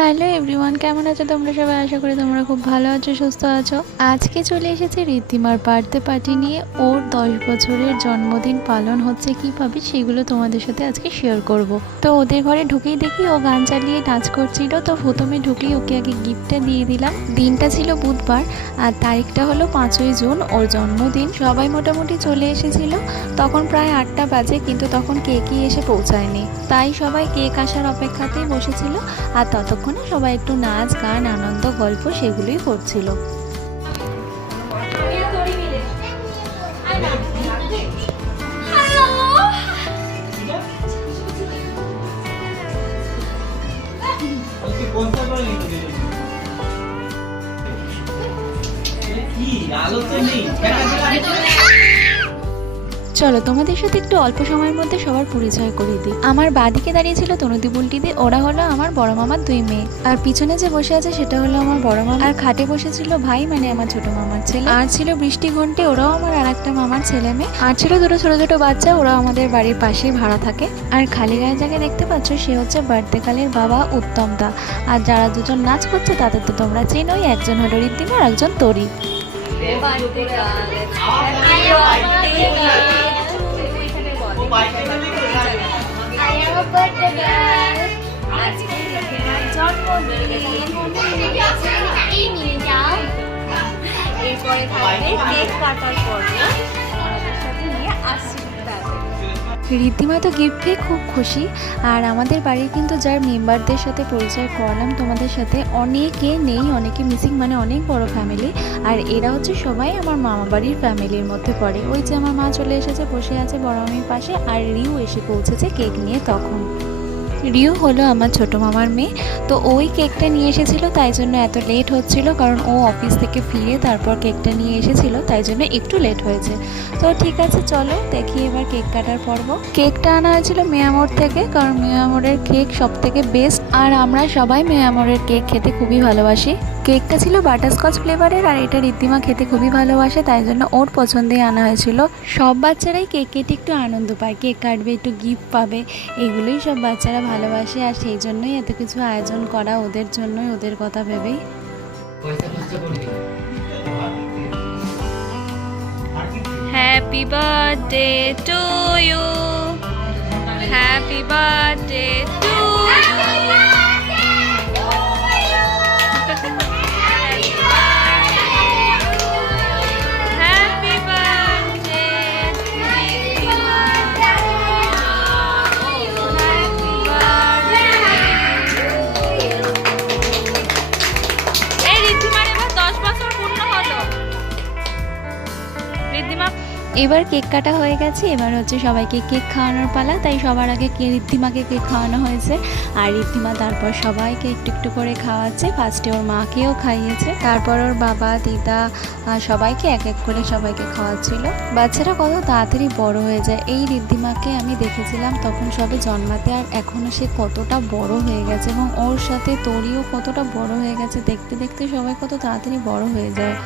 Hello everyone, কেমন আছো তোমরা সবাই? আশা করি তোমরা খুব ভালো আছো, সুস্থ আছো। আজকে চলে এসেছে ঋদ্ধিমার বার্থডে পার্টি নিয়ে। ওর 10 বছরের জন্মদিন পালন হচ্ছে কীভাবে সেগুলো তোমাদের সাথে আজকে শেয়ার করব। তো ওদের ঘরে ঢুকেই দেখি ও গান চালিয়ে নাচ করছিল। তো প্রথমে ঢুকেই ওকে আগে গিফটটা দিয়ে দিলাম। দিনটা ছিল বুধবার আর তারিখটা হলো 5ই জুন, ওর জন্মদিন। সবাই মোটামুটি চলে এসেছিল। তখন প্রায় 8টা বাজে, কিন্তু তখন কেকই এসে পৌঁছায়নি। তাই সবাই কেক আসার অপেক্ষাতেই বসেছিল। আর ততক্ষণে সবাই একটু নাচ গান আনন্দ গল্প সেগুলোই করছিল। চলো তোমাদের সাথে একটু অল্প সময়ের মধ্যে সবার পরিচয় করিয়ে দিই। আমার বাদিকে দাঁড়িয়েছিল তনুদি বুলটিদি, ওরা হলো আমার বড় মামার 2 মেয়ে। আর পিছনে যে বসে আছে সেটা হলো আমার বড় মামা। আর খাটে বসেছিল ভাই, মানে আমার ছোট মামার ছেলে। আর ছিল বৃষ্টি ঘন্টে, ওরাও আমার আর একটা মামার ছেলে মেয়ে। আর ছিল দুটো ছোট ছোট বাচ্চা, ওরাও আমাদের বাড়ির পাশেই ভাড়া থাকে। আর খালি গায়ে যাকে দেখতে পাচ্ছ সে হচ্ছে বার্থডে কালের বাবা উত্তম দা। আর যারা দুজন নাচ করছে তাদের তো তোমরা চেনোই, একজন হলো ঋদ্ধিমা আর একজন তরি। ঋদ্ধিমা তো গিফট পেয়ে খুব খুশি। আর আমাদের বাড়ির কিন্তু যার মেম্বারদের সাথে পরিচয় করালাম তোমাদের সাথে, অনেকে নেই, অনেকে মিসিং, মানে অনেক বড় ফ্যামিলি। আর এরা হচ্ছে সবাই আমার মামা বাড়ির ফ্যামিলির মধ্যে পড়ে। ওই যে আমার মা চলে এসেছে, বসে আছে বড় মামির পাশে। আর রিউ এসে পৌঁছেছে কেক নিয়ে। তখন রিউ হলো আমার ছোট মামার মেয়ে। তো ওই কেকটা নিয়ে এসেছিল, তাই জন্য এত লেট হচ্ছিল। কারণ ও অফিস থেকে ফিরে তারপর কেকটা নিয়ে এসেছিল, তাই জন্য একটু লেট হয়েছে। তো ঠিক আছে, চলো দেখি এবার কেক কাটার পর্ব। কেকটা আনা হয়েছিল মিয়ামোর থেকে, কারণ মিয়ামোরের কেক সব থেকে বেস্ট। আর আমরা সবাই মিয়ামোরের কেক খেতে খুবই ভালোবাসি। কেকটা ছিল বাটারস্কচ ফ্লেভারের, আর এটা ঋদ্ধিমা খেতে খুবই ভালোবাসে, তাই জন্য ওর পছন্দেই আনা হয়েছিল। সব বাচ্চারাই কেক কেটে একটু আনন্দ পায়, কেক কাটবে, একটু গিফট পাবে, এগুলোই সব বাচ্চারা ভালোবাসে। আর সেই জন্যই এত কিছু আয়োজন করা, ওদের জন্যই, ওদের কথা ভেবেই। Happy birthday to you, happy birthday to এবার কেক কাটা হয়ে গেছে। এবার হচ্ছে সবাইকে কেক খাওয়ানোর পালা। তাই সবার আগে ঋদ্ধিমাকে কেক খাওয়ানো হয়েছে। আর ঋদ্ধিমা তারপর সবাইকে একটু একটু করে খাওয়াচ্ছে। ফার্স্টে ওর মাকেও খাইয়েছে, তারপর ওর বাবা দিদা সবাইকে এক এক করে সবাইকে খাওয়াচ্ছিল। বাচ্চারা কত তাড়াতাড়ি বড় হয়ে যায়। এই ঋদ্ধিমাকে আমি দেখেছিলাম তখন সবে জন্মাতে, আর এখনও সে কতটা বড় হয়ে গেছে, এবং ওর সাথে তরিও কতটা বড় হয়ে গেছে। দেখতে দেখতে সবাই কত তাড়াতাড়ি বড় হয়ে যায়।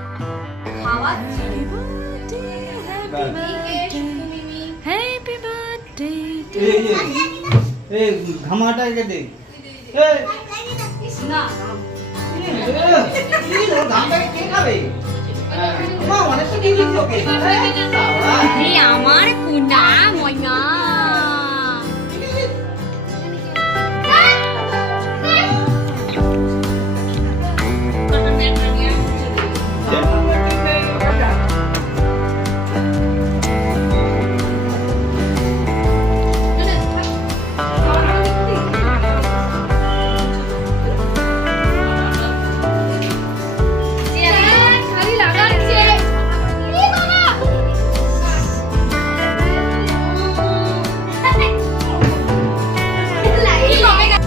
হ্যাপি বার্থডে ঘামাটা দে না আমার কুনা ময়না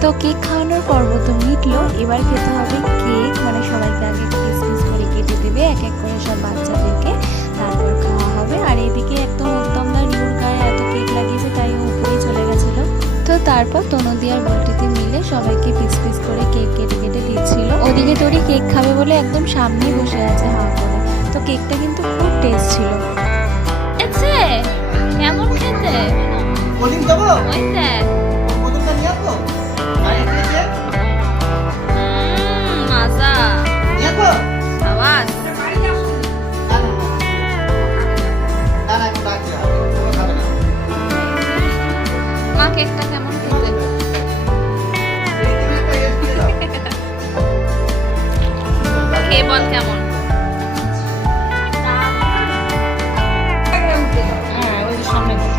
তো কেক খাওয়ানোর পর্ব তো মিটলো। এবার খেতে হবে কেক, মানে সবাইকে আগে পিস পিস করে কেটে দেবে এক এক করে সব বাচ্চাদেরকে, তারপর খাওয়া হবে। আর এদিকে একদম উত্তমদা রিউর গায়ে এত কেক লাগিয়েছে, তাই ও উপরেই চলে গেছিলো। তো তারপর তনুদি আর বল্টিতে মিলে সবাইকে পিস পিস করে কেক কেটে কেটে দিচ্ছিল। ওদিকে তরি কেক খাবে বলে একদম সামনেই বসে আছে হাঁ করে। তো কেকটা কিন্তু খুব টেস্ট ছিল। কেমন খেতে? ওই দেখ বল কেমন।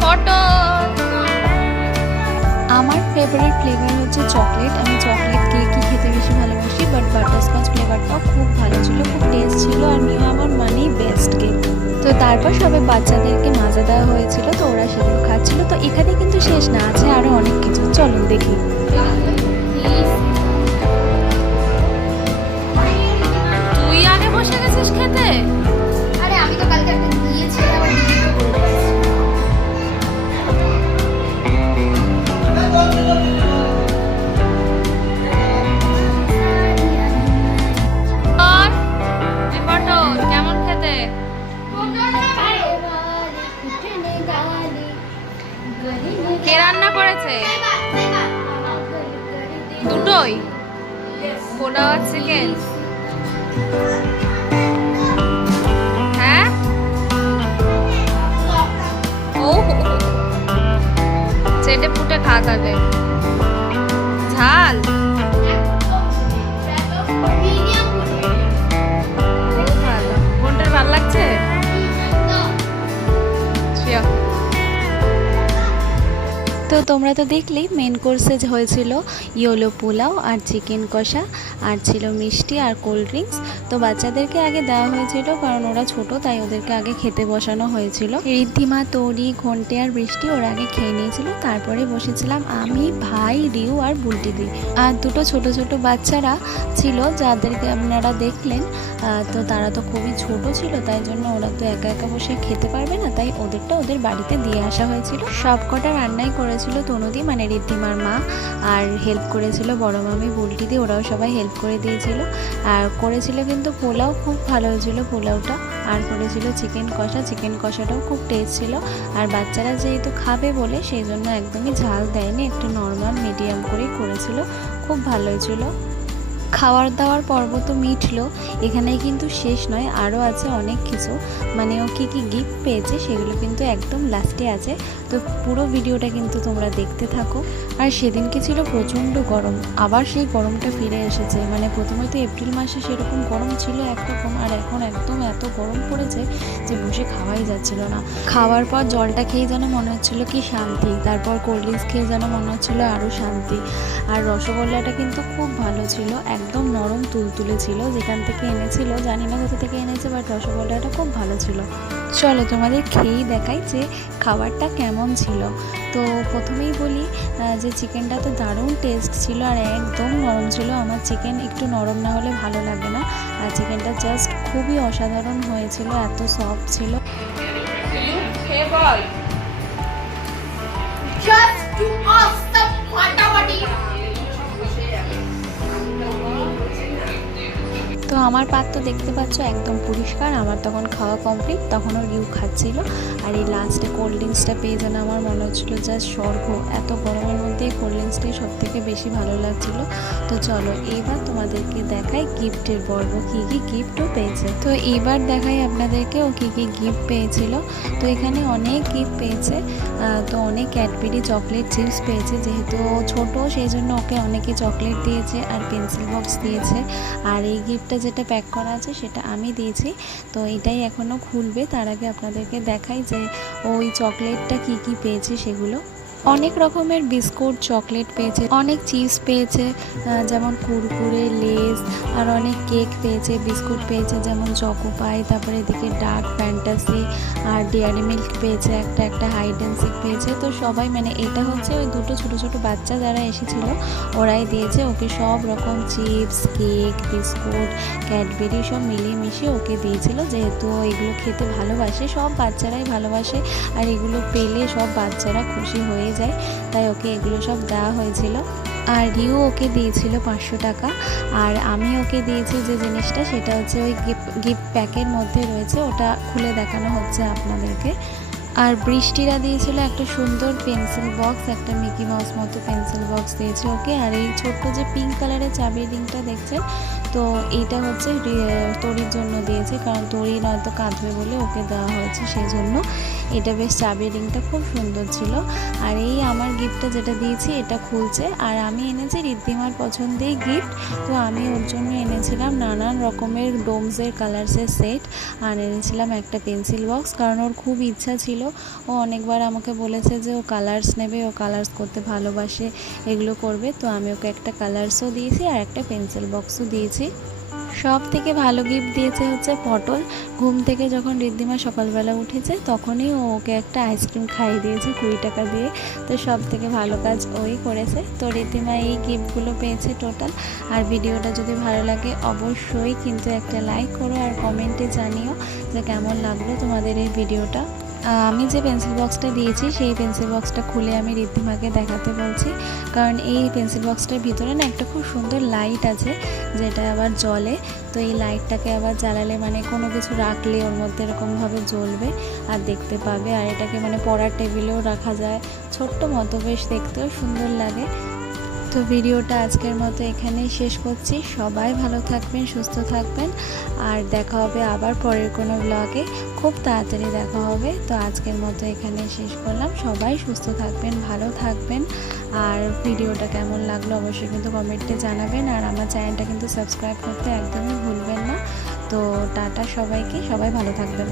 ফটো। আমার ফেভারিট ফ্লেভার হচ্ছে চকলেট। আমি চকলেট কেকই খেতে বেশি ভালোবাসি, বাট বাটারস্কচ ফ্লেভারটাও খুব ভালো ছিল, খুব টেস্ট ছিল। আর নিউ আমার মানেই বেস্ট কেক। তো তারপর সবাই বাচ্চাদেরকে মাজা দেওয়া হয়েছিল, তো ওরা সেগুলো খাচ্ছিল। তো এখানে কিন্তু শেষ না, আছে আরও অনেক কিছু, চলুন দেখি। তুই আগে বসে গেছিস খেতে? আরে আমি তো কালকে একটা দিয়েছি, আবার দিদিকেও বলে দিয়েছি। ফটো কেমন খেতে? কে রান্না করেছে? দুটোই, পোলাও আর চিকেন। হ্যাঁ, ও চেটে পুটে খা তাহলে। ঝাল খুব ভালো। কোনটার ভালো লাগছে? শিওর। তো তোমরা তো দেখলেই মেন কোর্সে হয়েছিল ইয়েলো পোলাও আর চিকেন কষা, আর ছিল মিষ্টি আর কোল্ড ড্রিঙ্কস। তো বাচ্চাদেরকে আগে দেওয়া হয়েছিল, কারণ ওরা ছোট, তাই ওদেরকে আগে খেতে বসানো হয়েছিল। ঋদ্ধিমা, তরি, ঘন্টে আর বৃষ্টি ওরা আগে খেয়ে নিয়েছিল। তারপরে বসেছিলাম আমি, ভাই, রিউ আর বুলটিদি। আর দুটো ছোট ছোট বাচ্চারা ছিল যাদেরকে আপনারা দেখলেন। তো তারা তো খুবই ছোট ছিল, তাই জন্য ওরা তো একা একা বসে খেতে পারবে না, তাই ওদেরটা ওদের বাড়িতে দিয়ে আসা হয়েছিল। সব কটা রান্নাই করেছিল তনুদি, মানে ঋদ্ধিমার মা, আর হেল্প করেছিল বড় মামি, বুলটিদি, ওরাও সবাই হেল্প করে দিয়েছিল। আর করেছিল কিন্তু পোলাও খুব ভালো হয়েছিল পোলাওটা। আর করেছিল চিকেন কষা, চিকেন কষাটাও খুব টেস্ট ছিল। আর বাচ্চারা যেহেতু খাবে বলে সেই জন্য একদমই ঝাল দেয়নি, একটু নর্মাল মিডিয়াম করেই করেছিল, খুব ভালো হয়েছিল। খাওয়ার দাওয়ার পর্ব তো মিটলো, এখানেই কিন্তু শেষ নয়, আরও আছে অনেক কিছু। মানে ও কী কী গিফট পেয়েছে সেগুলো কিন্তু একদম লাস্টে আছে, তো পুরো ভিডিওটা কিন্তু তোমরা দেখতে থাকো। আর সেদিনকে ছিল প্রচণ্ড গরম, আবার সেই গরমটা ফিরে এসেছে। মানে প্রথমে তো এপ্রিল মাসে সেরকম গরম ছিল একরকম, আর এখন একদম এত গরম পড়েছে যে বসে খাওয়াই যাচ্ছিল না। খাওয়ার পর জলটা খেয়ে যেন মনে হচ্ছিল কি শান্তি, তারপর কোল্ড ড্রিঙ্কস খেয়ে যেন মনে হচ্ছিল আরও শান্তি। আর রসগোল্লাটা কিন্তু খুব ভালো ছিল, একদম নরম তুলতুলে ছিল, যেখান থেকে এনেছিল জানি না কোথা থেকে এনেছে, বাট রসগোল্লাটা খুব ভালো ছিল। চলো তোমাদের খেয়েই দেখাই যে খাবারটা কেমন ছিল। তো প্রথমেই বলি যে চিকেনটা তো দারুণ টেস্ট ছিল আর একদম নরম ছিল। আমার চিকেন একটু নরম না হলে ভালো লাগে না, আর চিকেনটা জাস্ট খুবই অসাধারণ হয়েছিল, এত সফট ছিল। বল। Just to us the ফাটাফাটি। তো আমার পাত্র দেখতে পাচ্ছ একদম পরিষ্কার। আমার তখন খাওয়া কমপ্লিট, তখনও রিউ খাচ্ছিল। আর এই লাস্টে কোল্ড ড্রিঙ্কসটা পেয়ে যেন আমার মনে হচ্ছিলো জাস্ট স্বর্গ। এত গরমের মধ্যে এই কোল্ড ড্রিঙ্কসটাই সব থেকে বেশি ভালো লাগছিলো। তো চলো এইবার তোমাদেরকে দেখাই গিফটের পর্ব, কী কী গিফটও পেয়েছে। তো এইবার দেখাই আপনাদেরকে ও কী কী গিফট পেয়েছিল। তো এখানে অনেক গিফট পেয়েছে। তো অনেক ক্যাডবেরি চকলেট চিপস পেয়েছে, যেহেতু ছোটো সেই জন্য ওকে অনেকে চকলেট দিয়েছে আর পেন্সিল বক্স দিয়েছে। আর এই গিফটটা যেটা প্যাক করা আছে সেটা আমি দিয়েছি, তো এটাই এখনও খুলবে। তার আগে আপনাদেরকে দেখাই যে ওই চকলেটটা কি কি পেয়েছে সেগুলো। অনেক রকমের বিস্কুট, চকলেট পেয়েছে, অনেক চিপস পেয়েছে যেমন কুরকুরে, লেস, আর অনেক কেক পেয়েছে, বিস্কুট পেয়েছে যেমন চকো পাই, তারপরে এদিকে ডার্ক ফ্যান্টাসি আর ডেয়ারি মিল্ক পেয়েছে, একটা হাইড অ্যান্ড সিক পেয়েছে। তো সবাই মানে এটা হচ্ছে ওই দুটো ছোটো ছোটো বাচ্চা যারা এসেছিলো ওরাই দিয়েছে ওকে সব রকম চিপস, কেক, বিস্কুট, ক্যাডবেরি সব মিলিয়ে মিশিয়ে ওকে দিয়েছিল, যেহেতু এগুলো খেতে ভালোবাসে, সব বাচ্চারাই ভালোবাসে আর এগুলো পেলে সব বাচ্চারা খুশি হয়ে যায়, তাই ওকে এগুলো সব দেওয়া হয়েছিল। আর রিউ ওকে দিয়েছিল 500 টাকা। আর আমি ওকে দিয়েছি যে জিনিসটা সেটা হচ্ছে ওই গিফট প্যাকের মধ্যে রয়েছে, ওটা খুলে দেখানো হচ্ছে আপনাদেরকে। আর বৃষ্টিরা দিয়েছিল একটা সুন্দর পেন্সিল বক্স, একটা মিকি মাউস মতো পেন্সিল বক্স দিয়েছে ওকে। আর এই ছোট্ট যে পিঙ্ক কালারের চাবির রিংটা দেখছেন, তো এইটা হচ্ছে তরির জন্য দিয়েছে, কারণ তরি নয়তো কাঁদবে বলে ওকে দেওয়া হয়েছে, সেই জন্য। এটা বেশ চাবির রিংটা খুব সুন্দর ছিল। আর এই আমার গিফটটা যেটা দিয়েছি এটা খুলছে। আর আমি এনেছি ঋদ্ধিমার পছন্দেই গিফট, তো আমি ওর জন্য এনেছিলাম নানান রকমের ডোমসের কালার্সের সেট, আর এনেছিলাম একটা পেন্সিল বক্স, কারণ ওর খুব ইচ্ছা ছিল। ও অনেকবার আমাকে বলেছে যে ও কালার্স নেবে, ও কালার্স করতে ভালোবাসে, এগুলো করবে। তো আমি ওকে একটা কালার্সও দিয়েছি আর একটা পেন্সিল বক্সও দিয়েছি। সব থেকে ভালো গিফট দিয়েছে হচ্ছে পটল। ঘুম থেকে যখন ঋদ্ধিমা সকালবেলা উঠেছে তখনই ও ওকে একটা আইসক্রিম খাইয়ে দিয়েছে 20 টাকা দিয়ে। তো সব থেকে ভালো কাজ ওই করেছে। তো ঋদ্ধিমা এই গিফটগুলো পেয়েছে টোটাল। আর ভিডিওটা যদি ভালো লাগে অবশ্যই কিন্তু একটা লাইক করো আর কমেন্টে জানিও যে কেমন লাগলো তোমাদের এই ভিডিওটা। আমি যে পেন্সিল বক্সটা দিয়েছি সেই পেন্সিল বক্সটা খুলে আমি ঋদ্ধিমাকে দেখাতে বলছি, কারণ এই পেন্সিল বক্সটার ভিতরে না একটা খুব সুন্দর লাইট আছে যেটা আবার জ্বলে। তো এই লাইটটাকে আবার জ্বালালে মানে কোনো কিছু রাখলে ওর মধ্যে এরকমভাবে জ্বলবে আর দেখতে পাবে। আর এটাকে মানে পড়ার টেবিলেও রাখা যায়, ছোট্ট মতো, বেশ দেখতেও সুন্দর লাগে। তো ভিডিওটা আজকের মতো এখানেই শেষ করছি। সবাই ভালো থাকবেন, সুস্থ থাকবেন, আর দেখা হবে আবার পরের কোনো ব্লগে, খুব তাড়াতাড়ি দেখা হবে। তো আজকের মতো এখানেই শেষ করলাম। সবাই সুস্থ থাকবেন, ভালো থাকবেন, আর ভিডিওটা কেমন লাগলো অবশ্যই কিন্তু কমেন্টে জানাবেন। আর আমার চ্যানেলটা কিন্তু সাবস্ক্রাইব করতে একদমই ভুলবেন না। তো টাটা সবাইকে, সবাই ভালো থাকবেন।